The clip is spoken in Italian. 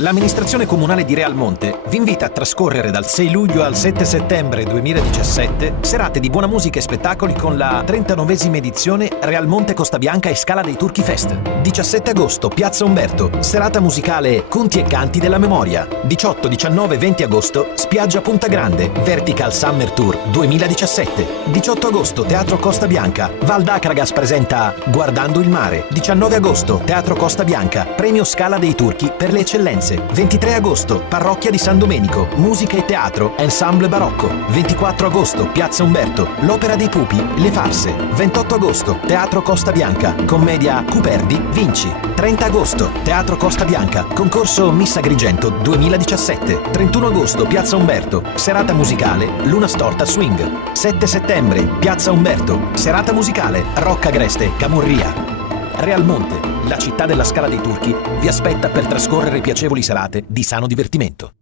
L'amministrazione comunale di Realmonte vi invita a trascorrere dal 6 luglio al 7 settembre 2017 serate di buona musica e spettacoli con la 39esima edizione Realmonte Costa Bianca e Scala dei Turchi Fest. 17 agosto, Piazza Umberto, serata musicale Conti e Canti della Memoria. 18, 19 e 20 agosto, Spiaggia Punta Grande, Vertical Summer Tour 2017. 18 agosto, Teatro Costa Bianca, Val d'Acragas presenta Guardando il mare. 19 agosto, Teatro Costa Bianca, Premio Scala dei Turchi per le eccellenze. 23 agosto, Parrocchia di San Domenico, musica e teatro, Ensemble Barocco. 24 agosto, Piazza Umberto, l'Opera dei Pupi, Le Farse. 28 agosto, Teatro Costa Bianca, commedia Cuperdi, Vinci. 30 agosto, Teatro Costa Bianca, concorso Miss Agrigento 2017. 31 agosto, Piazza Umberto, serata musicale Luna Storta Swing. 7 settembre, Piazza Umberto, serata musicale Rocca Agreste, Camurria. Realmonte, la città della Scala dei Turchi, vi aspetta per trascorrere piacevoli serate di sano divertimento.